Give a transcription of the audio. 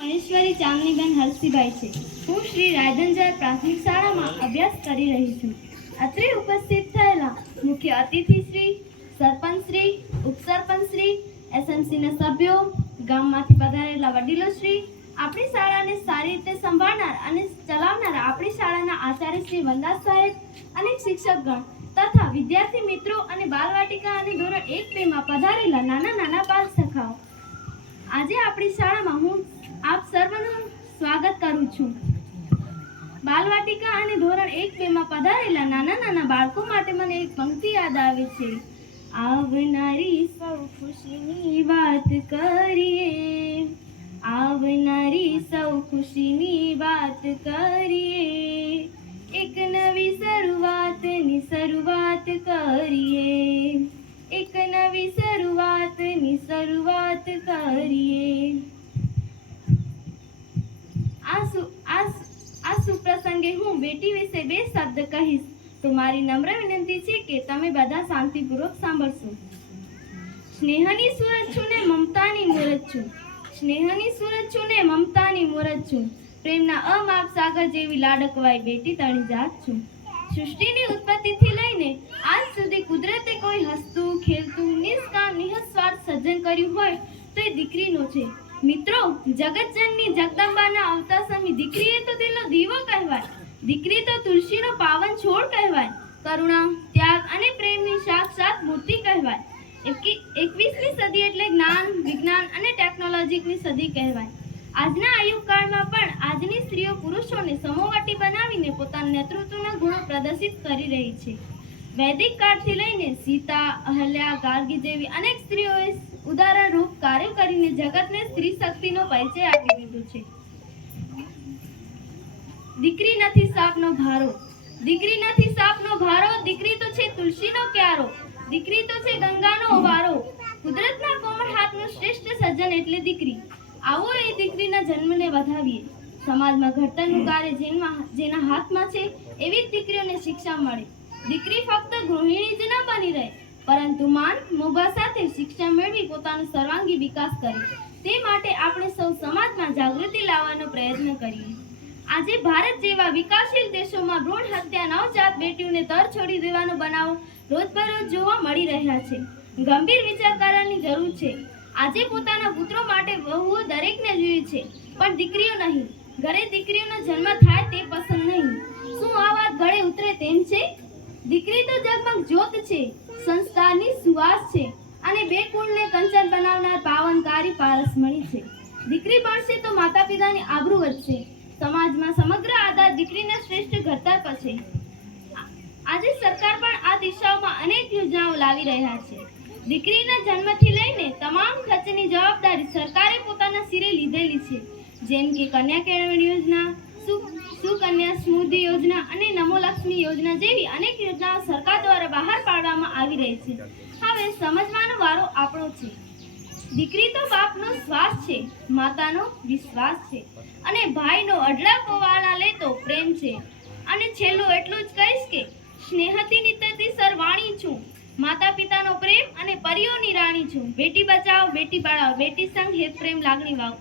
મહેશ્વરી ચાંદનીબેન હરસીભાઈ છે. હું શ્રી રાયધંજાર પ્રાથમિક શાળામાં અભ્યાસ કરી રહી છું. અત્રે ઉપસ્થિત થયેલા મુખ્ય અતિથિશ્રી, સરપંચશ્રી, ઉપસરપંચશ્રી, એસએમસીના સભ્યો, ગામમાંથી પધારેલા વડીલોશ્રી, આપણી શાળાને સારી રીતે સંભાળનાર અને ચલાવનાર આપણી શાળાના આચાર્ય શ્રી વનરાજ સાહેબ અને શિક્ષકગણ તથા વિદ્યાર્થી મિત્રો અને બાલવાટિકા અને ધોરણ 1-2 માં પધારેલા નાના બાળ સખાઓ, આજે આપણી શાળામાં હું આપ સર્વનું સ્વાગત કરું છું. બાલવાટિકા અને ધોરણ 1-2 માં પધારેલા નાના બાળકો માટે મને એક પંક્તિ યાદ આવે છે. આવનારી સૌ ખુશીની વાત કરીએ, આવનારી સૌ ખુશીની વાત કરીએ, એક નવી શરૂઆતની શરૂઆત કરીએ, એક નવી શરૂઆતની શરૂઆત કરીએ. આ સુપ્રસંગે હું બેટી વિશે 2 શબ્દ કહીશ, તો મારી નમ્ર વિનંતી છે કે તમે બધા શાંતિપૂર્વક સાંભળશો. સ્નેહની સુરત છું ને મમતાની મૂરત છું, સ્નેહની સુરત છું ને મમતાની મૂરત છું, પ્રેમના અમાપ સાગર જેવી લાડકવાઈ બેટી તણી જાત છું. સૃષ્ટિની ઉત્પત્તિથી લઈને આજ સુધી કુદરતે કોઈ હસતું, ખેલતું, નિષ્કામ, નિઃસ્વાર્થ સર્જન કર્યું હોય તો એ દીકરીનું છે. મિત્રો, જગતજનની જગદંબાના અવતાર સમી દીકરી એ તો દિલનો દીવો કહેવાય, દીકરી તો તુલસીનો પાવન છોડ કહેવાય, કરુણા, ત્યાગ અને પ્રેમની સાક્ષાત મૂર્તિ કહેવાય. 21મી સદી એટલે જ્ઞાન, વિજ્ઞાન અને ટેકનોલોજીની સદી કહેવાય. આજના આયુકાળમાં પણ આજની સ્ત્રીઓ પુરુષોને સમોવટી બનાવીને પોતાના નેતૃત્વના ગુણો પ્રદર્શિત કરી રહી છે. વૈદિક કાળથી લઈને સીતા, અહલ્યા, ગાર્ગી જેવી અનેક સ્ત્રીઓએ ઉદાહરણ રૂપ કાર્ય કરીને જગતને સ્ત્રી શક્તિનો પરિચય આપી દીધો છે. દીકરી નથી સાપનો ભારો, દીકરી નથી સાપનો ભારો, દીકરી તો છે તુલસીનો ક્યારો, દીકરી તો છે ગંગાનો વારો, કુદરતના કોમળ હાથનું શ્રેષ્ઠ સર્જન એટલે દીકરી. આવો એ દીકરીના જન્મને વધાવીએ. સમાજમાં ઘડતરનું કાર્ય જેના હાથમાં છે એવી જ દીકરીઓને શિક્ષા મળે. દીકરી ફક્ત ગૃહિણી જ ન બની રહે, પરંતુ માન, મોભા સાથે શિક્ષણ મેળવી પોતાનો સર્વાંગી વિકાસ કરે. તે માટે આપણે સૌ સમાજમાં જાગૃતિ લાવવાનો પ્રયત્ન કરીએ. આજે ભારત જેવા વિકાસશીલ દેશોમાં ભ્રૂણ હત્યા, નવજાત બેટીઓને તર છોડી દેવાનો બનાવો રોજબરોજ જોવા મળી રહ્યા છે. ગંભીર વિચાર કરવાની જરૂર છે. આજે પોતાના પુત્રો માટે વહુઓ દરેકને જોઈએ છે, પણ દીકરીઓ નહીં. ઘરે દીકરીઓનો જન્મ થાય તે પસંદ નહીં. શું આ વાત ગળે ઉતરે તેમ છે? દીકરી તો જગમગ જ્યોત છે, સંસ્કારની સુવાસ છે અને 2 કુળને કંચન બનાવનાર પાવનકારી પારસમણી છે. દીકરી ભણશે તો માતા પિતાની આબરૂ વધશે. સમાજમાં સમગ્ર આધાર દીકરીના શ્રેષ્ઠ ઘડતર પર છે. આજે સરકાર પણ આ દિશાઓમાં અનેક યોજનાઓ લાવી રહ્યા છે. દીકરીના જન્મથી લઈને તમામ ખર્ચની જવાબદારી સરકારે પોતાના સિરે લીધેલી છે, જેમ કે કન્યા કેળવણી યોજના, સુકન્યા સમૃદ્ધિ યોજના અને નમો લક્ષ્મી યોજના જેવી અનેક યોજનાઓ સરકાર દ્વારા બહાર પાડવામાં આવી રહી છે. હવે સમજવાનો વારો આપણો છે. દીકરી તો બાપનો શ્વાસ છે, માતાનો વિશ્વાસ છે અને ભાઈનો અડલા કોવાળા લેતો પ્રેમ છે. અને છેલ્લું એટલું જ કહીશ કે સ્નેહથી નીતરતી સરવાણી છું, માતા પિતાનો પ્રેમ અને પરીઓની રાણી છું. બેટી બચાવો, બેટી પઢાઓ, બેટી સંગ હેત પ્રેમ લાગણી વાવ.